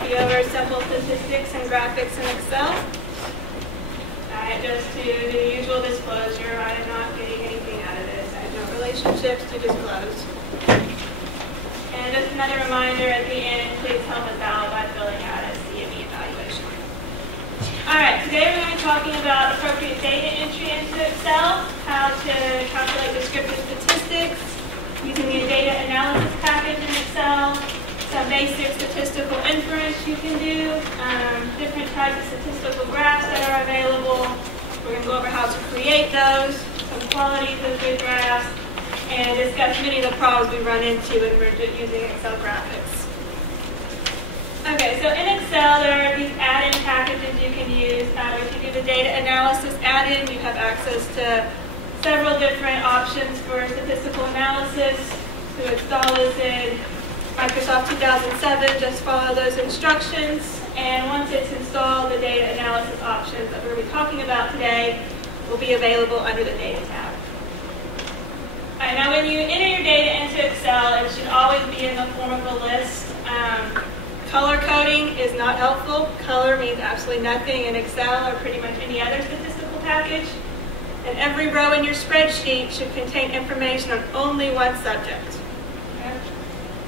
Over simple statistics and graphics in Excel. Just to do the usual disclosure, I am not getting anything out of this. I have no relationships to disclose. And just another reminder at the end, please help us out by filling out a CME evaluation. Alright, today we're going to be talking about appropriate data entry into Excel, how to calculate descriptive statistics, using the data analysis package in Excel, some basic statistical inference you can do, different types of statistical graphs that are available. We're going to go over how to create those, some qualities of good graphs, and discuss many of the problems we run into when we're using Excel graphics. Okay, so in Excel there are these add-in packages you can use. If you do the data analysis add-in, you have access to several different options for statistical analysis. To install this in Microsoft 2007, just follow those instructions, and once it's installed, the data analysis options that we're going to be talking about today will be available under the Data tab. Alright, now when you enter your data into Excel, it should always be in the form of a list. Color coding is not helpful. Color means absolutely nothing in Excel or pretty much any other statistical package. And every row in your spreadsheet should contain information on only one subject.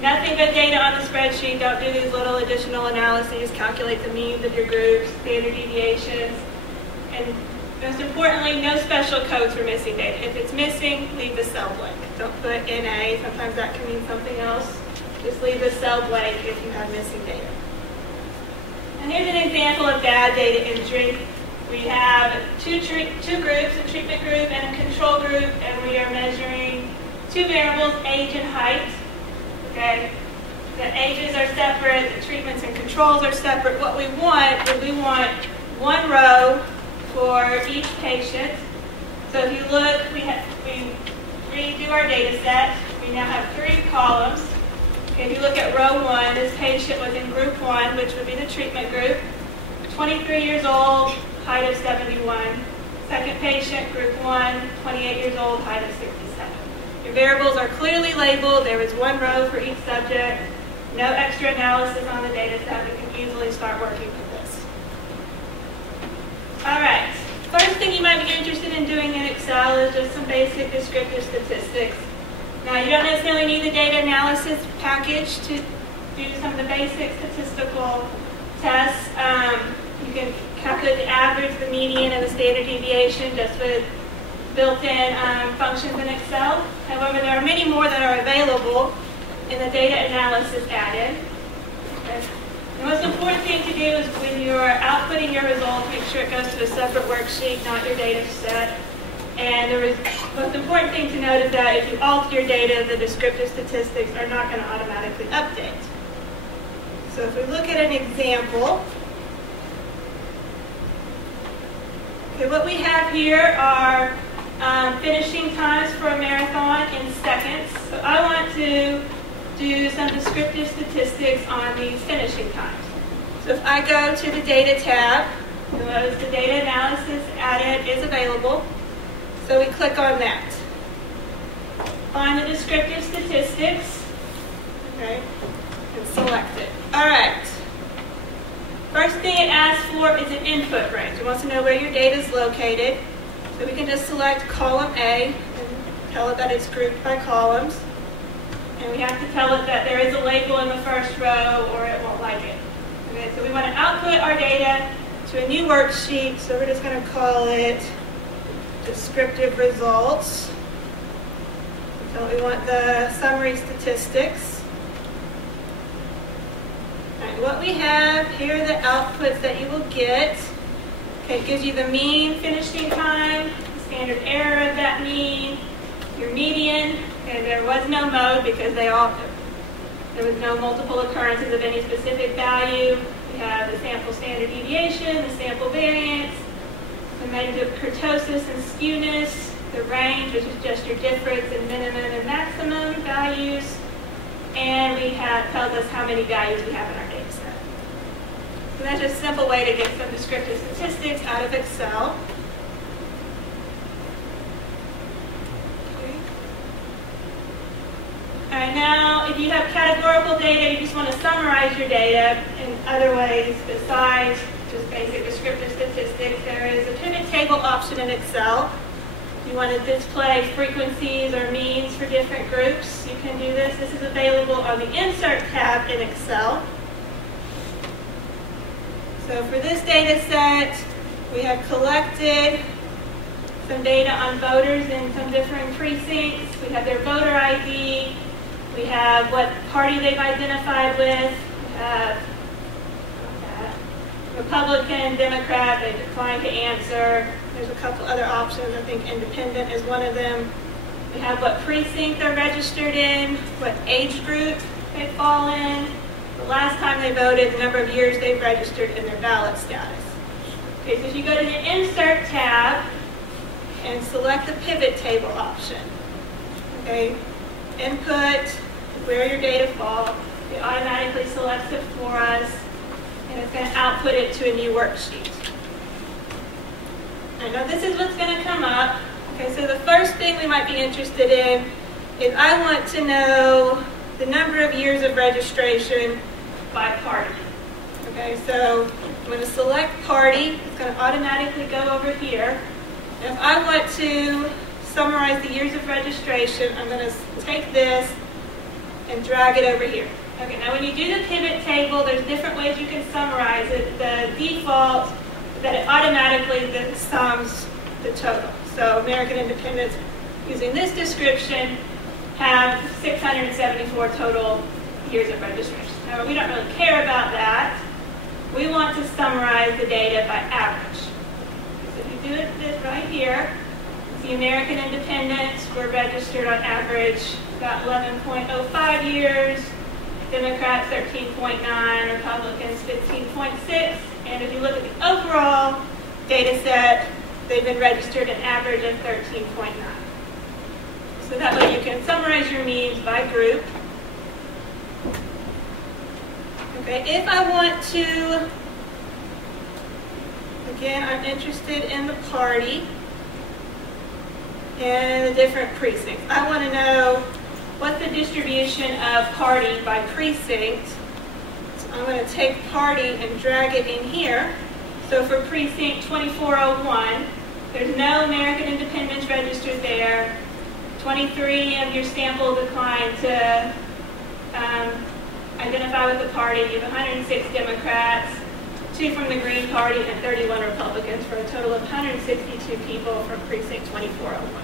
Nothing but data on the spreadsheet. Don't do these little additional analyses. Calculate the means of your groups, standard deviations. And most importantly, no special codes for missing data. If it's missing, leave the cell blank. Don't put NA. Sometimes that can mean something else. Just leave the cell blank if you have missing data. And here's an example of bad data entry. We have two groups, a treatment group and a control group, and we are measuring two variables, age and height. Okay, the ages are separate, the treatments and controls are separate. What we want is we want one row for each patient. So if you look, we redo our data set. We now have 3 columns. Okay, if you look at row 1, this patient was in group 1, which would be the treatment group, 23 years old, height of 71. Second patient, group 1, 28 years old, height of 67. Your variables are clearly labeled. There is one row for each subject. No extra analysis on the data set. We can easily start working with this. All right. First thing you might be interested in doing in Excel is just some basic descriptive statistics. Now, you don't necessarily need the data analysis package to do some of the basic statistical tests. You can calculate the average, the median, and the standard deviation just with built-in functions in Excel. However, there are many more that are available in the data analysis add-in. Okay. The most important thing to do is when you're outputting your results, make sure it goes to a separate worksheet, not your data set. And the most important thing to note is that if you alter your data, the descriptive statistics are not going to automatically update. So if we look at an example, okay, what we have here are finishing times for a marathon in seconds. So I want to do some descriptive statistics on these finishing times. So if I go to the Data tab, you'll notice the Data Analysis add-in is available. So we click on that. Find the descriptive statistics, okay, and select it. All right. First thing it asks for is an input range. It wants to know where your data is located. So we can just select column A and tell it that it's grouped by columns. And we have to tell it that there is a label in the first row or it won't like it. Okay, so we want to output our data to a new worksheet. So we're just going to call it descriptive results. So we want the summary statistics. Right, what we have, here are the outputs that you will get. Okay, it gives you the mean finishing time, the standard error of that mean, your median. Okay, there was no mode because there was no multiple occurrences of any specific value. We have the sample standard deviation, the sample variance, the measure of kurtosis and skewness, the range, which is just your difference in minimum and maximum values, and we have tells us how many values we have in our data set. So that's just a simple way to get some descriptive statistics out of Excel. Okay. All right, now if you have categorical data, you just want to summarize your data in other ways besides just basic descriptive statistics. There is a pivot table option in Excel. If you want to display frequencies or means for different groups, you can do this. This is available on the Insert tab in Excel. So for this data set, we have collected some data on voters in some different precincts. We have their voter ID. We have what party they've identified with. We have Republican, Democrat, they declined to answer. There's a couple other options. I think independent is one of them. We have what precinct they're registered in, what age group they fall in, the last time they voted, the number of years they've registered, and their ballot status. Okay, so if you go to the Insert tab and select the Pivot Table option, okay, input where your data fall, it automatically selects it for us, and it's going to output it to a new worksheet. Now this is what's going to come up. Okay, so the first thing we might be interested in is I want to know the number of years of registration by party. Okay, so I'm going to select party. It's going to automatically go over here. And if I want to summarize the years of registration, I'm going to take this and drag it over here. Okay, now when you do the pivot table, there's different ways you can summarize it. The default is that it automatically sums the total. So American Independents, using this description, have 674 total years of registration. However, we don't really care about that. We want to summarize the data by average. So if you do this right here, the American Independents were registered on average about 11.05 years, Democrats 13.9, Republicans 15.6, and if you look at the overall data set, they've been registered an average of 13.9. So that way you can summarize your means by group. Okay, if I want to, again, I'm interested in the party and the different precincts. I want to know what's the distribution of party by precinct. So I'm going to take party and drag it in here. So for precinct 2401, there's no American Independents registered there. 23 of your sample declined to identify with the party. You have 106 Democrats, 2 from the Green Party, and 31 Republicans, for a total of 162 people from precinct 2401.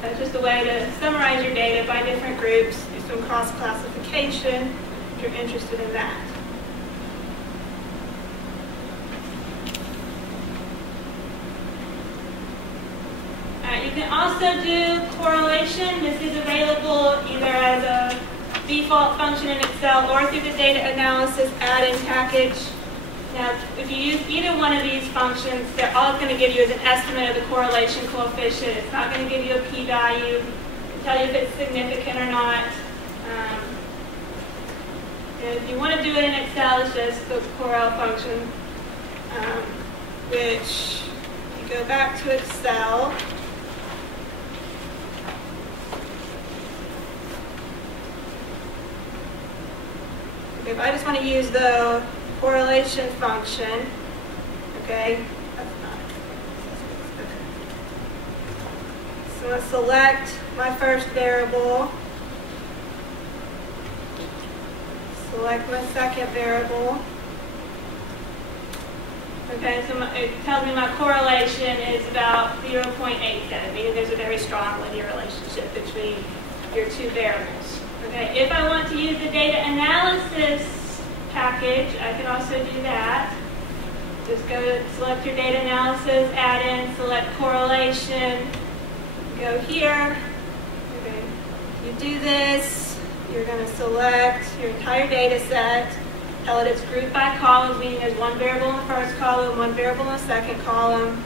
That's just a way to summarize your data by different groups, do some cross-classification if you're interested in that. You can also do correlation. This is available either as a default function in Excel or through the data analysis add-in package. Now, if you use either one of these functions, they're all it's going to give you is an estimate of the correlation coefficient. It's not going to give you a p-value to tell you if it's significant or not. If you want to do it in Excel, it's just the correl function, which you go back to Excel. If I just want to use the correlation function, okay, that's not it. Okay. So I'm going to select my first variable, select my second variable. Okay, so it tells me my correlation is about 0.87, meaning there's a very strong linear relationship between your two variables. Okay, if I want to use the data analysis package, I can also do that. Just go to select your data analysis, add in, select correlation, go here. Okay. You do this, you're going to select your entire data set, tell it it's grouped by columns, meaning there's one variable in the first column, one variable in the second column.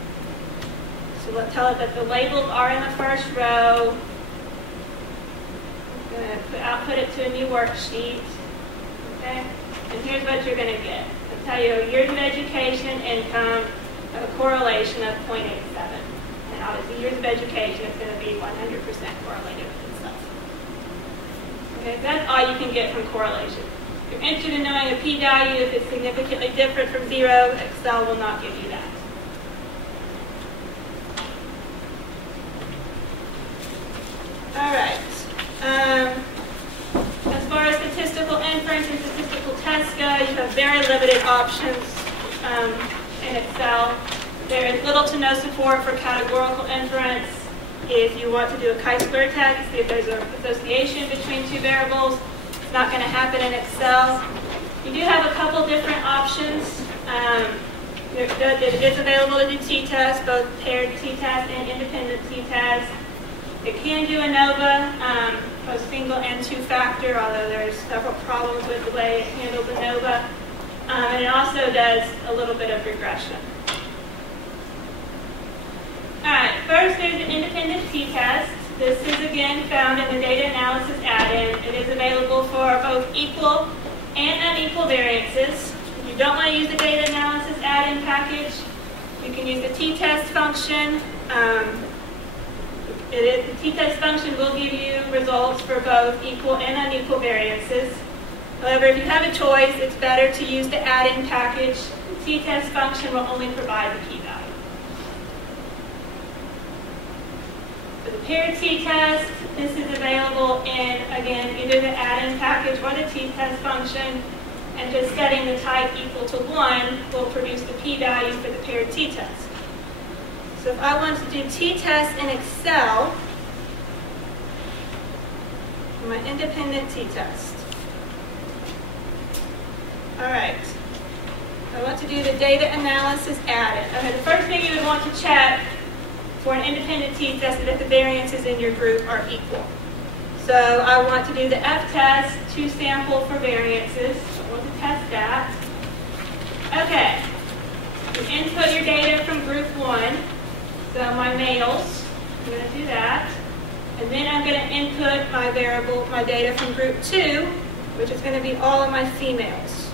So let's tell it that the labels are in the first row. Output it to a new worksheet. Okay? And here's what you're going to get. It'll tell you years of education, income, a correlation of 0.87. And obviously years of education is going to be 100% correlated with itself. Okay, that's all you can get from correlation. If you're interested in knowing a p-value, if it's significantly different from 0, Excel will not give you that. All right. As far as statistical inference and statistical tests go, you have very limited options in Excel. There is little to no support for categorical inference. If you want to do a chi-square test, see if there's an association between two variables, it's not going to happen in Excel. You do have a couple different options. It is available to do Ttest, both paired Ttest and independent Ttest. It can do ANOVA, both single and two-factor, although there's several problems with the way it handles ANOVA. And it also does a little bit of regression. All right, first there's an independent Ttest. This is again found in the data analysis add-in. It is available for both equal and unequal variances. If you don't want to use the data analysis add-in package, you can use the Ttest function. The Ttest function will give you results for both equal and unequal variances. However, if you have a choice, it's better to use the add-in package. The Ttest function will only provide the p-value. For the paired t-test, this is available in, again, either the add-in package or the t-test function, and just setting the type equal to 1 will produce the p-value for the paired t-test. So if I want to do t-test in Excel, my independent t-test. All right. I want to do the data analysis add-in. Okay, the first thing you would want to check for an independent t-test is that the variances in your group are equal. So I want to do the f-test to sample for variances. So I want to test that. Okay. You input your data from group 1. So my males, I'm going to do that. And then I'm going to input my variable, my data from group 2, which is going to be all of my females.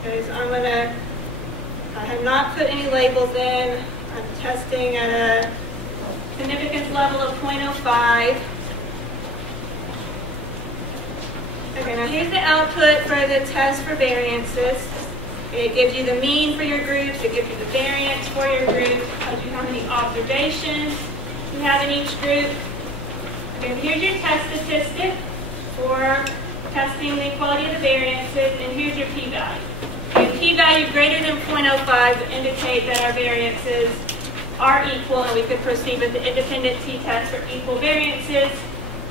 Okay, so I have not put any labels in. I'm testing at a significance level of 0.05. Okay, now here's the output for the test for variances. It gives you the mean for your groups, it gives you the variance for your group, it tells you how many observations you have in each group. Okay, here's your test statistic for testing the equality of the variances, and here's your p-value. A p-value greater than 0.05 would indicate that our variances are equal, and we could proceed with the independent t-test for equal variances.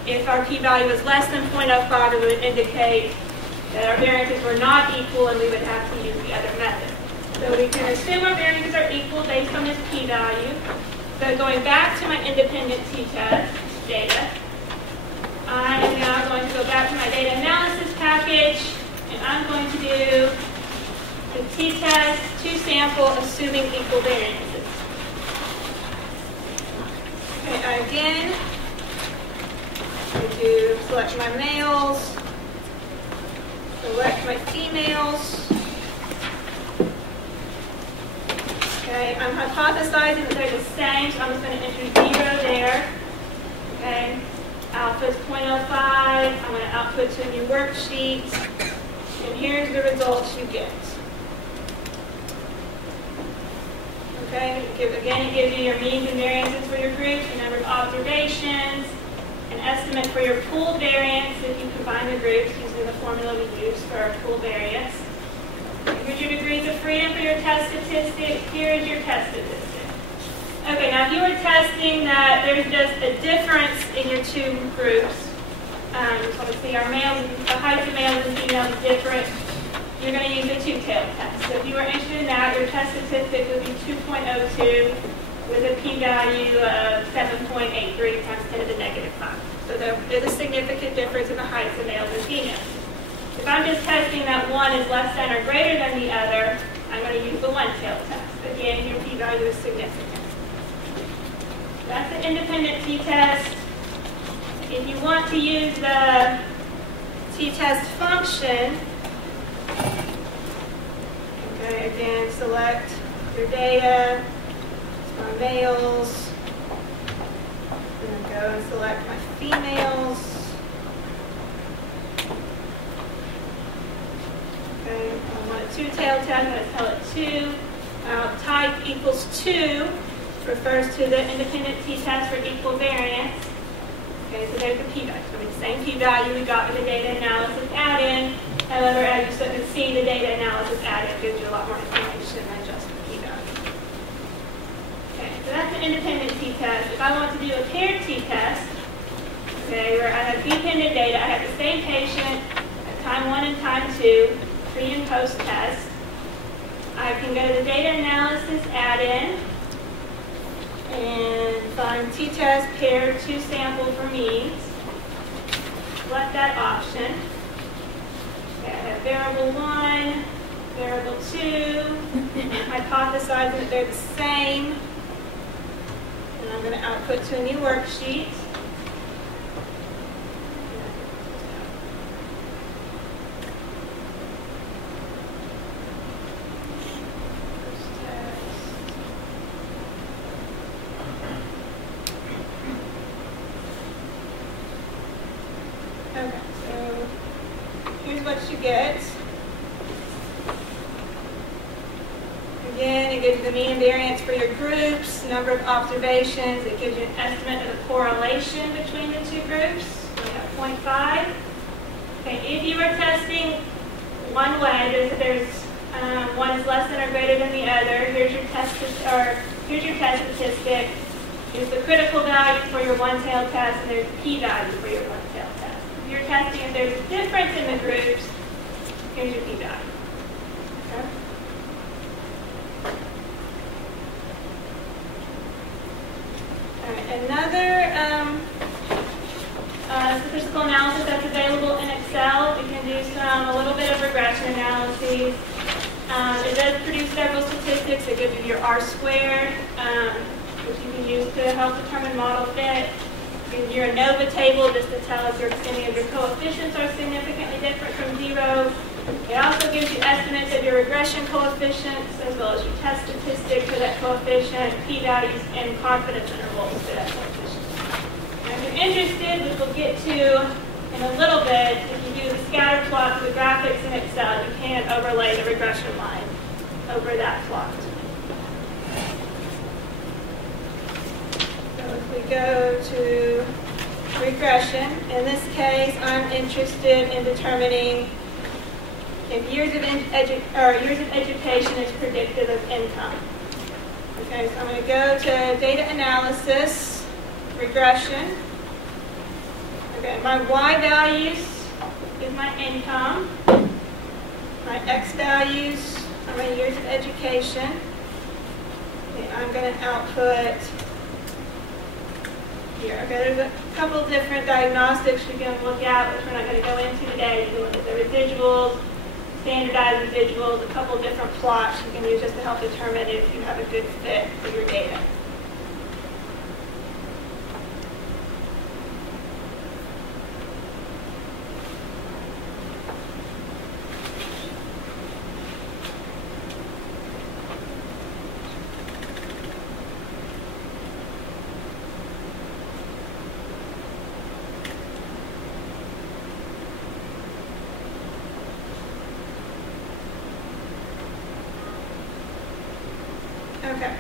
If our p-value is less than 0.05, it would indicate that our variances were not equal, and we would have to use the other method. So we can assume our variances are equal based on this p-value. So going back to my independent t-test data, I am now going to go back to my data analysis package, and I'm going to do the t-test to sample assuming equal variances. Okay, again, I do select my males, select my females. Okay, I'm hypothesizing that they're the same, so I'm just going to enter 0 there. Okay, output's 0.05. I'm going to output to a new worksheet, and here's the results you get. Okay, again, it gives you your means and variances for your groups, the number of observations, an estimate for your pool variance if you combine the groups using the formula we use for our pool variance. Here's your degrees of freedom for your test statistic. Here is your test statistic. Okay, now if you were testing that there's just a difference in your two groups, so let's see, our males, the heights of males and females is different, you're going to use a two-tailed test. So if you were interested in that, your test statistic would be 2.02 with a p-value of 7.83 times 10 to the negative 5. So there is a significant difference in the heights of males and females. If I'm just testing that one is less than or greater than the other, I'm going to use the one-tailed test. Again, your p-value is significant. That's the independent t-test. If you want to use the t-test function, okay, again, select your data, my males, and then and select my females. Okay, I want a two-tailed test. I'm going to tell it 2. Type equals 2 refers to the independent t-test for equal variance. Okay, so there's the p-value. So the same p-value we got with the data analysis add-in. However, as you can see, the data analysis add-in gives you a lot more information than just the p-value. Okay, so that's an independent t-test. If I want to do a paired t-test, okay, where I have dependent data, I have the same patient at time 1 and time 2, pre and post test. I can go to the data analysis add-in and find t-test paired 2 sample for means. Select that option. Okay, I have variable 1, variable 2, hypothesizing that they're the same. And I'm going to output to a new worksheet. Okay, so here's what you get. Again, it gives you the mean and variance for your groups, number of observations. It gives you an estimate of the correlation between the 2 groups. So we have 0.5. Okay, if you are testing one way, there's one is less than or greater than the other. Here's your test statistic. Here's the critical value for your one-tailed test, and there's the p-value for your one-tailed test. If you're testing if there's a difference in the groups, here's your p-value. Okay? All right, another statistical analysis that's available in Excel. We can do a little bit of regression analyses. It does produce several statistics. It gives you your R-squared, which you can use to help determine model fit. Your ANOVA table just to tell us if any of your coefficients are significantly different from 0. It also gives you estimates of your regression coefficients as well as your test statistic for that coefficient, p-values, and confidence intervals for that coefficient. Now, if you're interested, which we'll get to in a little bit, if you do the scatter plot for the graphics in Excel, you can overlay the regression line over that plot. If we go to regression, in this case, I'm interested in determining if years of education is predictive of income. Okay, so I'm going to go to data analysis, regression. Okay, my y values is my income. My x values are my years of education. Okay, I'm going to output here. Okay, there's a couple different diagnostics you can look at, which we're not going to go into today. You can look at the residuals, standardized residuals, a couple different plots you can use just to help determine if you have a good fit for your data. Okay,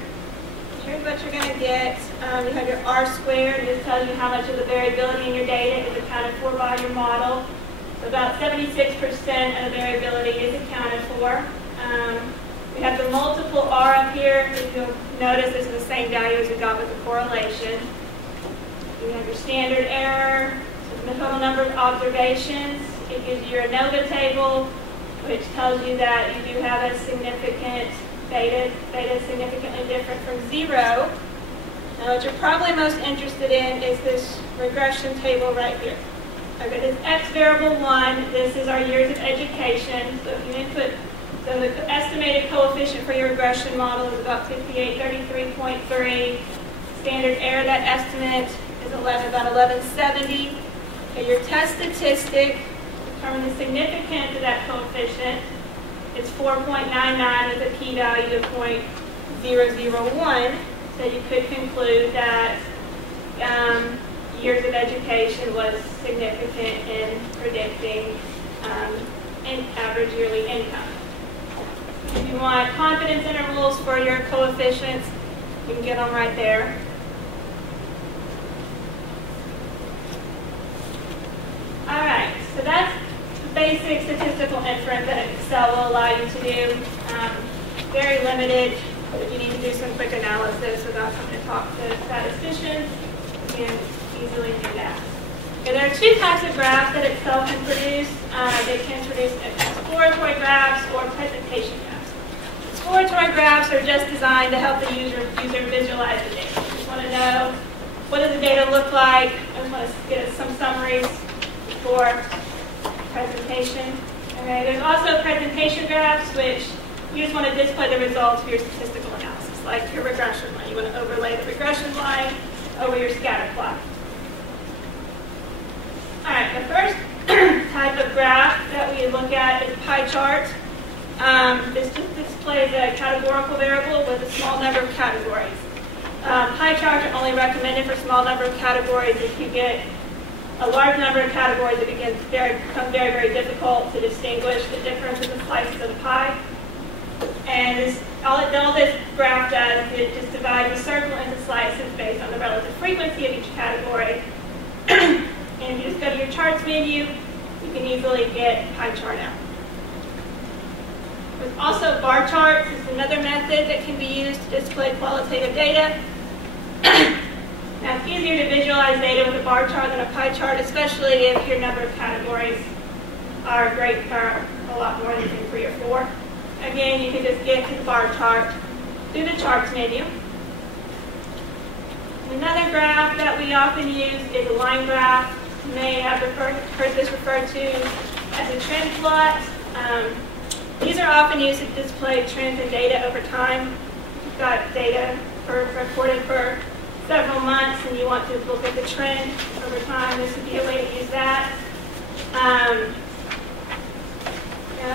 here's what you're going to get. You have your R-squared. This tells you how much of the variability in your data is accounted for by your model. So about 76% of the variability is accounted for. We have the multiple R up here. If you'll notice, this is the same value as we got with the correlation. You have your standard error, so the total number of observations. It gives you your ANOVA table, which tells you that you do have a significant beta is significantly different from 0. Now what you're probably most interested in is this regression table right here. Okay, this x variable 1, this is our years of education. So if you input, so the estimated coefficient for your regression model is about 5833.3. Standard error, that estimate is about 1170. Okay, your test statistic, determine the significance of that coefficient. It's 4.99 with a p-value of 0.001. So you could conclude that years of education was significant in predicting average yearly income. If you want confidence intervals for your coefficients, you can get them right there. All right, so that's the basic statistical inference that Excel will allow you to do. Very limited. If you need to do some quick analysis without having to talk to statisticians, you can easily do that. Okay, there are two types of graphs that Excel can produce. They can produce exploratory graphs or presentation graphs. Exploratory graphs are just designed to help the user visualize the data. You just want to know what does the data look like. I just want to get some summaries for presentation. Okay, there's also presentation graphs, which you just want to display the results of your statistical analysis, like your regression line. You want to overlay the regression line over your scatter plot. All right, the first type of graph that we look at is pie chart. This just displays a categorical variable with a small number of categories. Pie charts are only recommended for small number of categories. If you get a large number of categories, it becomes very, very difficult to distinguish the difference in the slices of the pie. And all this graph does is it just divides a circle into slices based on the relative frequency of each category. And if you just go to your charts menu, you can easily get pie chart out. There's also bar charts. This is another method that can be used to display qualitative data. Now, it's easier to visualize data with a bar chart than a pie chart, especially if your number of categories are a lot more than 3 or 4. Again, you can just get to the bar chart through the charts menu. Another graph that we often use is a line graph. You may have heard this referred to as a trend plot. These are often used to display trends in data over time. You've got data recorded for several months and you want to look at the trend over time. This would be a way to use that. Now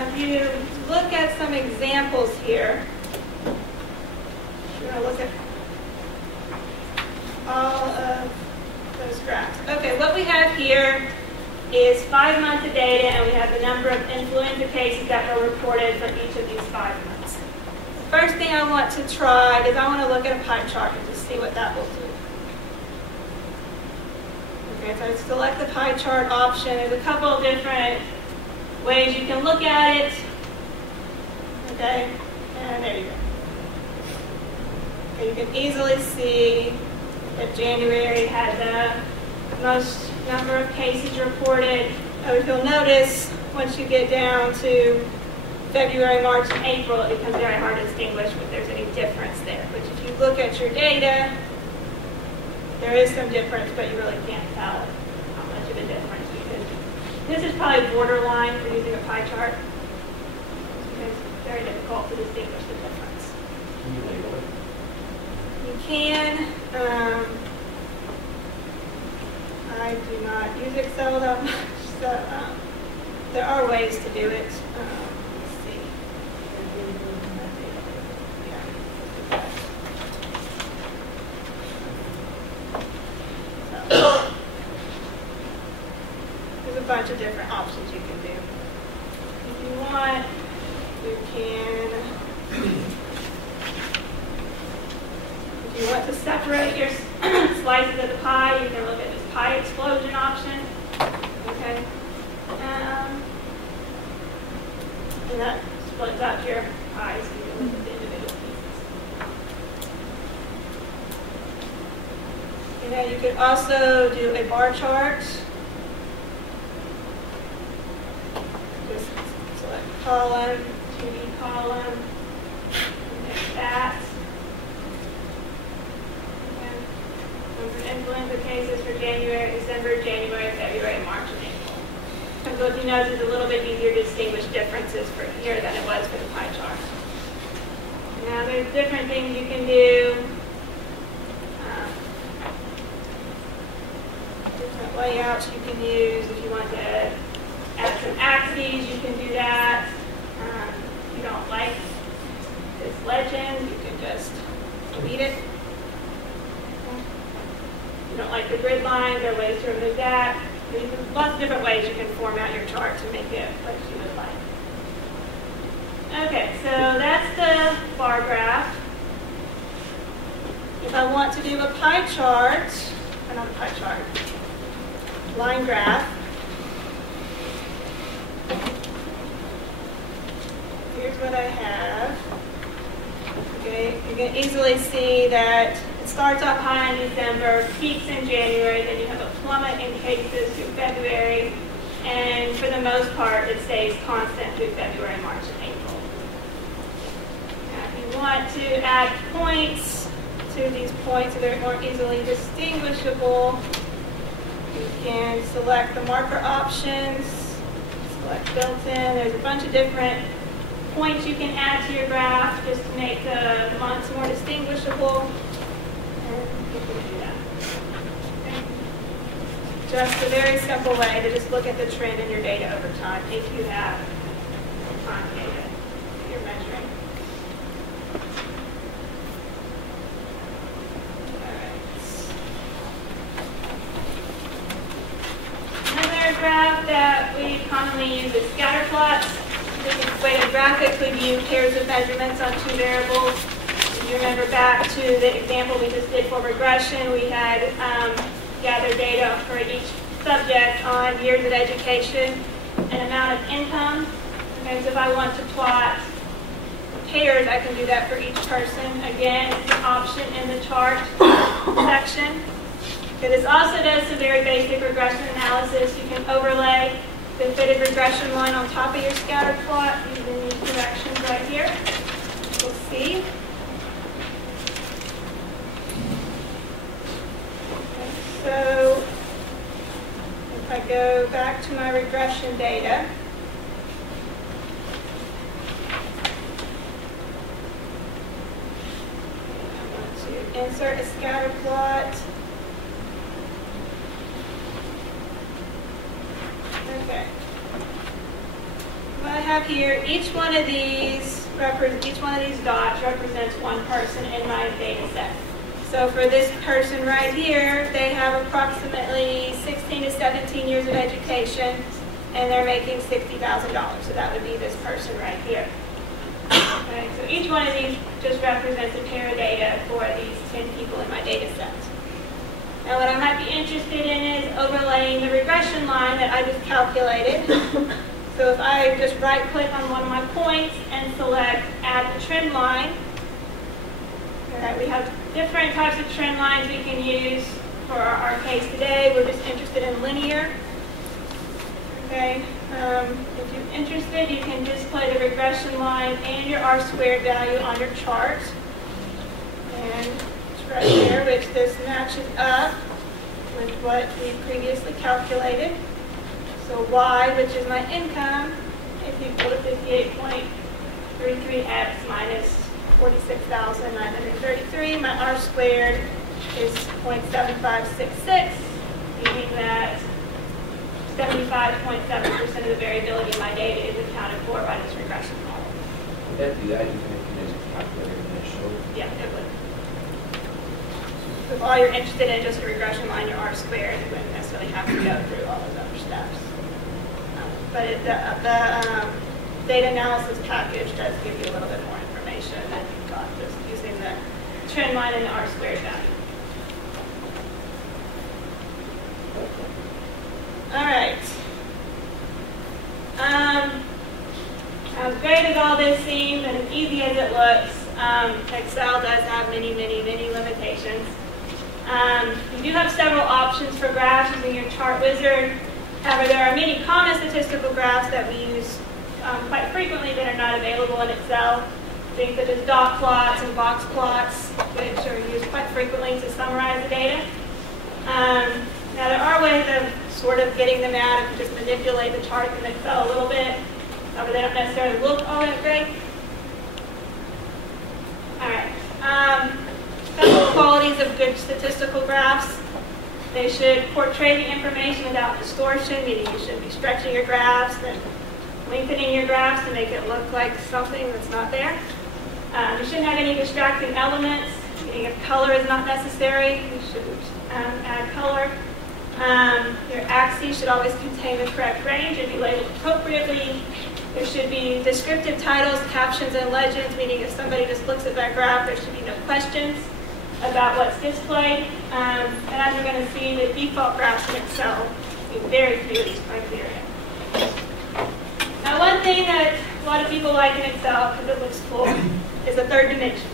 if you look at some examples here, we're going to look at all of those graphs. Okay, what we have here is 5 months of data, and we have the number of influenza cases that were reported for each of these 5 months. The first thing I want to try is I want to look at a pie chart and just see what that will do. Okay, so I select the pie chart option. There's a couple of different ways you can look at it. Okay, and there you go. Okay, you can easily see that January had the most number of cases reported. If you'll notice, once you get down to February, March, and April, it becomes very hard to distinguish if there's any difference there. But if you look at your data, there is some difference, but you really can't tell how much of a difference. Because this is probably borderline for using a pie chart. It's very difficult to distinguish the difference. Can you label it? You can. I do not use Excel that much, so there are ways to do it. Let's see. So, there's a bunch of different options you can do. If you want, you can. If you want to separate your slices of the pie, you can look at this pie explosion option. Okay. And that splits up your pies so you can look at the individual pieces. You could also do a bar chart. Just select column, 2D column, and that. Influenza cases for January, December, January, February, March, and April. And so you notice it's a little bit easier to distinguish differences for here than it was for the pie chart. Now there's different things you can do. Different layouts you can use. If you want to add some axes, you can do that. If you don't like this legend, you can just delete it. you don't like the grid lines, there are ways to remove that. There's lots of different ways you can format your chart to make it what you would like. Okay, so that's the bar graph. If I want to do a pie chart, or not a pie chart, line graph, here's what I have. Okay, you can easily see that it starts off high in December, peaks in January, then you have a plummet in cases through February, and for the most part, it stays constant through February, March, and April. Now, if you want to add points to these points so they're more easily distinguishable, you can select the marker options, select built-in. There's a bunch of different points you can add to your graph just to make the months more distinguishable. And you can do that. Okay. Just a very simple way to just look at the trend in your data over time if you have time data that you're measuring. Another graph that we commonly use is scatter plots. This is a way to graphically view pairs of measurements on two variables. If you remember back to the example we just did for regression, we had gathered data for each subject on years of education and amount of income. Okay, so if I want to plot pairs, I can do that for each person. Again, it's an option in the chart section. Okay, this also does some very basic regression analysis. You can overlay the fitted regression line on top of your scatter plot using these directions right here. We'll see. Okay, so if I go back to my regression data, I want to insert a scatter plot. Okay. What I have here, each one of these dots represents one person in my data set. So for this person right here, they have approximately 16 to 17 years of education, and they're making $60,000. So that would be this person right here. Okay, so each one of these just represents a pair of data for these 10 people in my data set. Now what I might be interested in is overlaying the regression line that I just calculated. So if I just right-click on one of my points and select Add the Trend Line, okay, we have different types of trend lines we can use for our case today. We're just interested in linear. Okay, if you're interested, you can display the regression line and your R-squared value on your chart. And right here, which this matches up with what we previously calculated. So Y, which is my income, is equal to 58.33x minus 46,933. My R squared is 0.7566, meaning that 75.7% of the variability in my data is accounted for by this regression model. Would that do that? You can use a calculator initially? Yeah, it would. If all you're interested in just a regression line, your R squared, you wouldn't necessarily have to go through all those other steps. But the data analysis package does give you a little bit more information than you've got just using the trend line and the R squared value. All right. As great as all this seems and as easy as it looks, Excel does have many, many, many limitations. You do have several options for graphs using your chart wizard. However, there are many common statistical graphs that we use quite frequently that are not available in Excel. Things such as dot plots and box plots, which are used quite frequently to summarize the data. Now, there are ways of sort of getting them out if you just manipulate the chart in Excel a little bit. However, they don't necessarily look all that great. All right. Several qualities of good statistical graphs. They should portray the information without distortion, meaning you shouldn't be stretching your graphs and lengthening your graphs to make it look like something that's not there. You shouldn't have any distracting elements. meaning if color is not necessary, you shouldn't add color. Your axes should always contain the correct range and be labeled appropriately. There should be descriptive titles, captions, and legends, meaning if somebody just looks at that graph, there should be no questions about what's displayed. And as we're going to see, the default graphs in Excel meet very few of these criteria. Now, one thing that a lot of people like in Excel, because it looks cool, is the third dimension.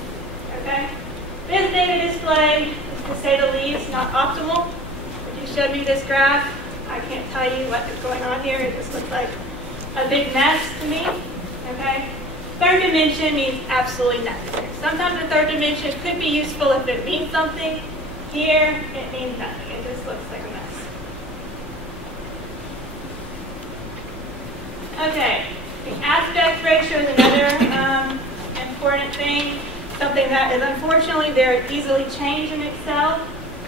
Okay? This data display is, to say the least, not optimal. If you showed me this graph, I can't tell you what is going on here. It just looks like a big mess to me. Okay? Third dimension means absolutely nothing. Sometimes the third dimension could be useful if it means something. Here, it means nothing. It just looks like a mess. Okay, the aspect ratio is another important thing. Something that is unfortunately very easily changed in Excel.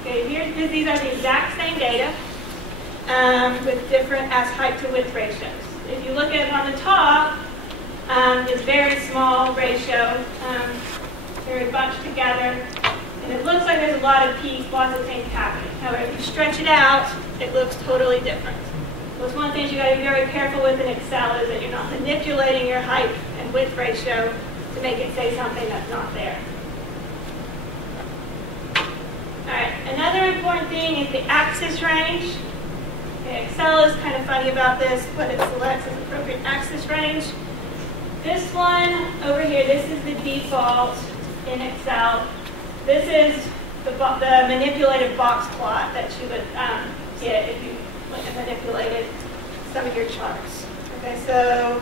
Okay, these are the exact same data with different height to width ratios. If you look at it on the top, it's very small ratio. They're bunched together, and it looks like there's a lot of peaks, lots of things happening. However, if you stretch it out, it looks totally different. So it's one of the things you got to be very careful with in Excel is that you're not manipulating your height and width ratio to make it say something that's not there. All right, another important thing is the axis range. Okay, Excel is kind of funny about this, but it selects as appropriate axis range. This one over here, this is the default in Excel. This is the manipulated box plot that you would get if you went and manipulated some of your charts. Okay, so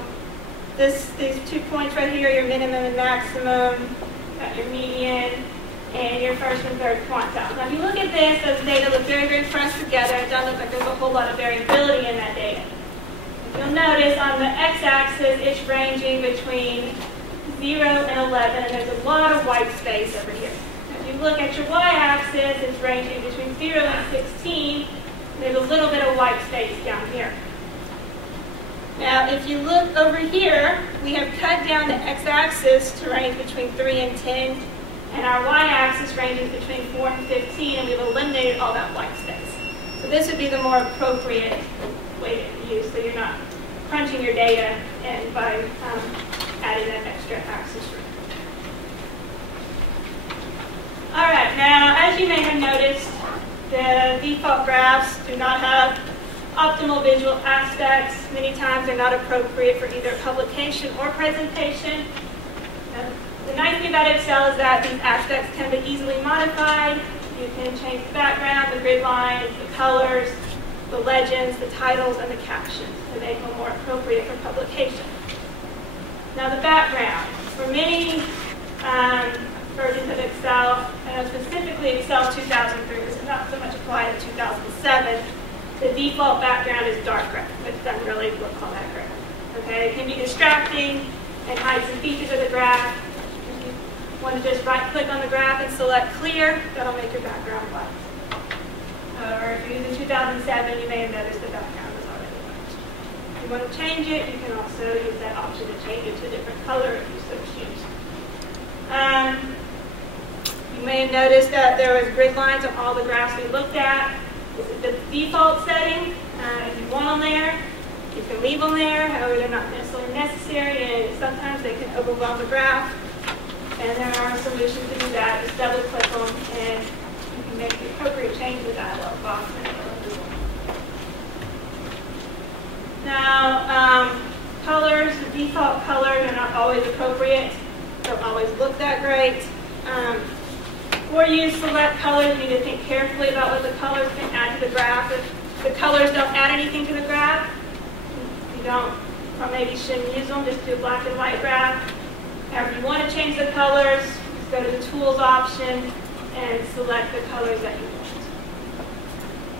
these 2 points right here, your minimum and maximum, got your median, and your first and third quantiles. Now if you look at this, those data look very, very pressed together. It doesn't look like there's a whole lot of variability in that data. You'll notice on the x-axis, it's ranging between 0 and 11, and there's a lot of white space over here. If you look at your y-axis, it's ranging between 0 and 16, and there's a little bit of white space down here. Now, if you look over here, we have cut down the x-axis to range between 3 and 10, and our y-axis ranges between 4 and 15, and we've eliminated all that white space. So this would be the more appropriate way to use, so you're not crunching your data and by adding that extra axis range. All right, now as you may have noticed, the default graphs do not have optimal visual aspects. Many times they're not appropriate for either publication or presentation. The nice thing about Excel is that these aspects can be easily modified. You can change the background, the grid lines, the colors, the legends, the titles, and the captions to make them more appropriate for publication. Now the background. For many versions of Excel, and specifically Excel 2003, this is not so much applied in 2007, the default background is dark gray, which doesn't really look all that great. Okay, it can be distracting and hide some features of the graph. If you want to just right-click on the graph and select clear, that'll make your background white. Or if you're using 2007, you may have noticed the background is already white. If you want to change it, you can also use that option to change it to a different color if you so choose. You may have noticed that there was grid lines on all the graphs we looked at. This is the default setting. If you want them there, you can leave them there. However, they're not necessarily necessary, and sometimes they can overwhelm the graph. And there are solutions to do that. Just double-click them, and you can make the appropriate change in the dialog box. Now, colors, the default colors are not always appropriate. Don't always look that great. Before you select colors, you need to think carefully about what the colors can add to the graph. If the colors don't add anything to the graph, you don't, or maybe shouldn't use them, just do a black and white graph. However, if you want to change the colors, just go to the Tools option and select the colors that you want.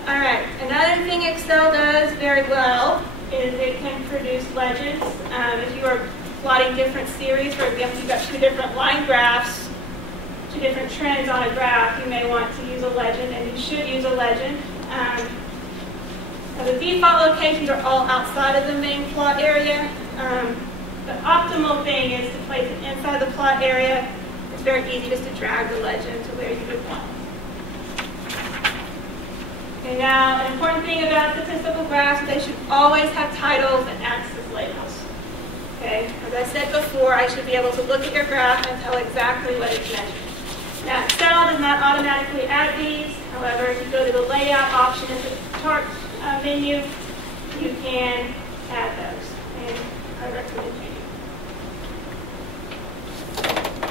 All right, another thing Excel does very well is it can produce legends. If you are plotting different series, for example, you've got two different line graphs, two different trends on a graph, you may want to use a legend, and you should use a legend. Now the default locations are all outside of the main plot area. The optimal thing is to place it inside the plot area. It's very easy just to drag the legend to where you would want. Okay, now, an important thing about statistical graphs is they should always have titles and axis labels. Okay, as I said before, I should be able to look at your graph and tell exactly what it's measuring. Now, Excel does not automatically add these. However, if you go to the layout option in the chart menu, you can add those, and I recommend you do.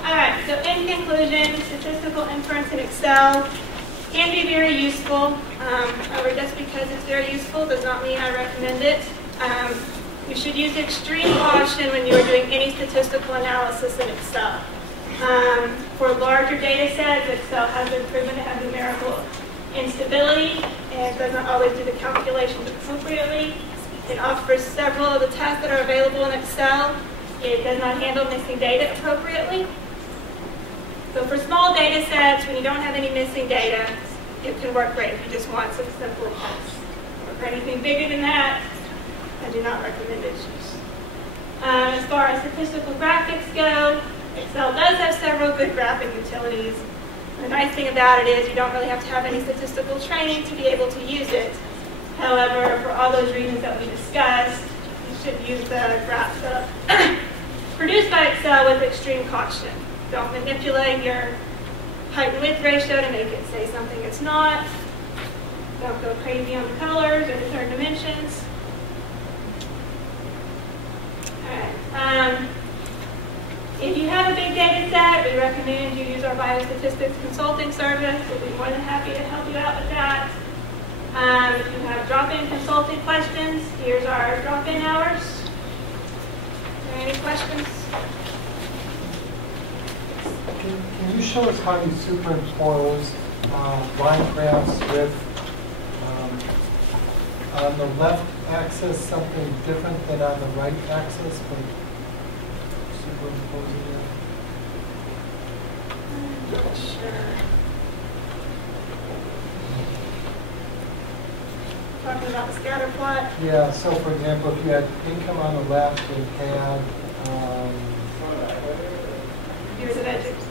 All right, so in conclusion, statistical inference in Excel can be very useful. However, just because it's very useful does not mean I recommend it. You should use extreme caution when you are doing any statistical analysis in Excel. For larger data sets, Excel has been proven to have numerical instability and does not always do the calculations appropriately. It offers several of the tests that are available in Excel. It does not handle missing data appropriately. So for small data sets, when you don't have any missing data, it can work great if you just want some simple tests. But for anything bigger than that, I do not recommend its use. As far as statistical graphics go, Excel does have several good graphic utilities. The nice thing about it is you don't really have to have any statistical training to be able to use it. However, for all those reasons that we discussed, you should use the graphs produced by Excel with extreme caution. Don't manipulate your height and width ratio to make it say something it's not. Don't go crazy on the colors or the third dimensions. All right. If you have a big data set, we recommend you use our biostatistics consulting service. We'll be more than happy to help you out with that. If you have drop-in consulting questions, here's our drop-in hours. Are there any questions? Can you show us how you superimpose line graphs with, on the left axis, something different than on the right axis, but superimposing it? I'm not sure. Talking about the scatter plot? Yeah, so for example, if you had income on the left and had Years of education.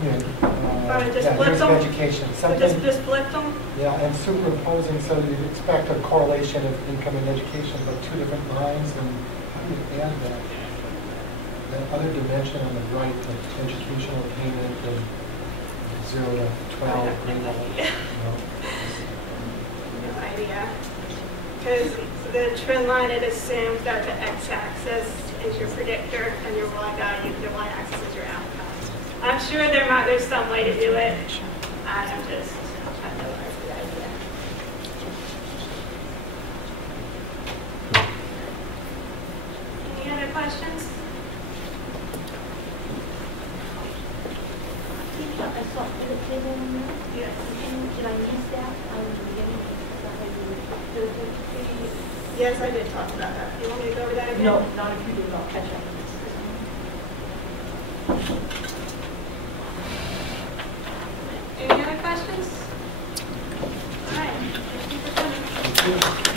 Here's education. Something, Just flipped them? yeah, and superimposing, so you'd expect a correlation of income and education, but two different lines, and how do you add that? That other dimension on the right, the educational payment, and 0 to 12 grade level. No idea. Because the trend line, it assumes that the x-axis is your predictor and your the y-axis is your outcome. I'm sure there's some way to do it. I have no idea. Any other questions? I saw the table number. Yes. Did I miss that? Yes, I did talk about that. You want me to go over that again? No, not if you did. I'll catch up. Any other questions? All right. Thank you for coming. Thank you.